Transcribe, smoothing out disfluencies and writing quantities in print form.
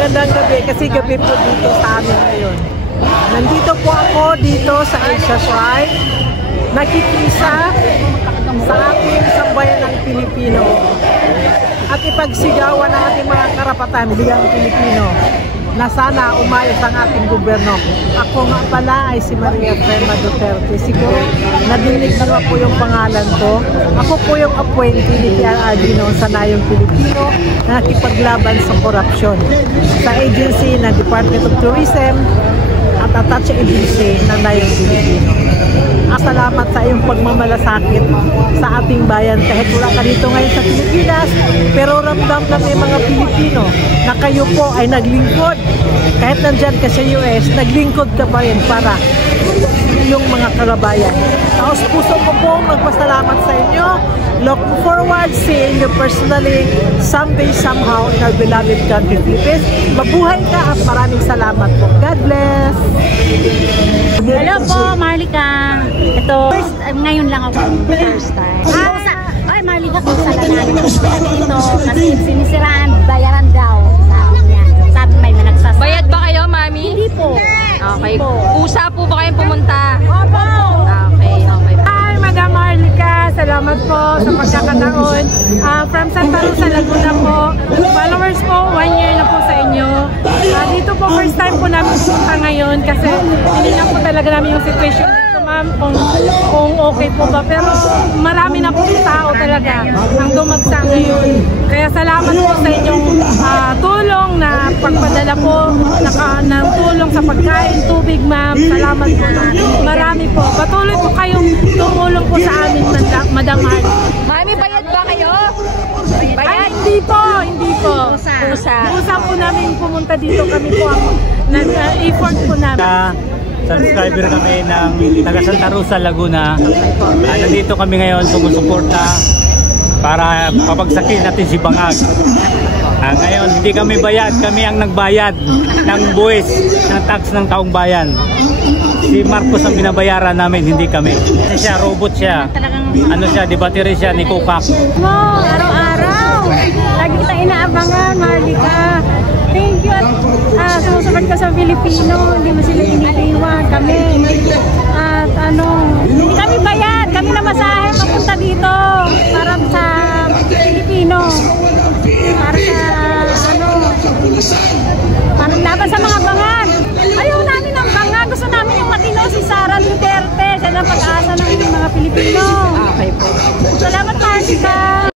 magandang gabi kasi gabi po dito sa amin ngayon. Nandito po ako dito sa Asia Shrine. Nakikisa sa ating sambayan ng Pilipino at ipagsigawan ang ating mga karapatan bilang Pilipino na sana umayos ang ating gobyerno. Ako nga pala ay si Maria Frema Duterte. Siguro nadinig na po yung pangalan ko. Ako po yung appointee ni PRRD noon sa Nayong Pilipino na nakipaglaban sa korupsyon sa agency ng Department of Tourism at attached agency ng Nayong Pilipino. Salamat sa iyong pagmamalasakit sa ating bayan kahit wala ka dito ngayon sa Pilipinas, pero ramdam lang ng mga Pilipino na kayo po ay naglingkod. Kahit nandyan ka sa US, naglingkod ka pa rin para yung mga kagabayan. Taos puso ko po magpasalamat sa inyo. Look forward seeing you personally someday, somehow in our beloved country, Philippines. Mabuhay ka at maraming salamat po. God bless! Hello po, Marlica. Ito, ngayon lang ako first time. Ay, Marlica, kung sa langanin ko dito, kasi sinisiraan, bayaran daw. Sabi niya. Sabi may nagsasabi. Bayad ba kayo, Mami? Hindi po. Okay. Kusa po ba kayong pumunta? Opo. Okay, okay. Hi, Madam Marlica. Salamat po sa pagkakataon. From Santa Rosa, Laguna po. Followers po, 1 year na po sa inyo. Dito po, first time po namin punta ngayon kasi hindi na po talaga namin yung situation dito, ma'am, kung okay po ba. Pero marami na po tao talaga ang dumagsa ngayon. Kaya salamat po sa inyong tulong na pagpadala po ng tulong sa pagkain, tubig, ma'am. Salamat po. Marami po. Patuloy po kayong tumulong po sa amin, Madam Marlica. Mami, bayad ba kayo? Ay, hindi po, hindi po. Kusa po namin pumunta dito. Kami po ang nag-effort po namin. Subscriber kami ng taga Santa Rosa, Laguna. Nandito kami ngayon sumusuporta para papagsakin natin si Bangag. Ngayon, hindi kami bayad, kami ang nagbayad ng buwis ng tax ng taong bayan. Si Marcos ang binabayaran namin, hindi kami. Siya, robot siya. Ano siya, debateri siya ni Kukak. Mo, araw-araw. Lagi kita inaabangan, Marlica. Thank you at sumusupport ka sa Filipino. Hindi mo sila iniiwan. Kami. At hindi kami bayad. Kami na masahe mapunta dito. Para sa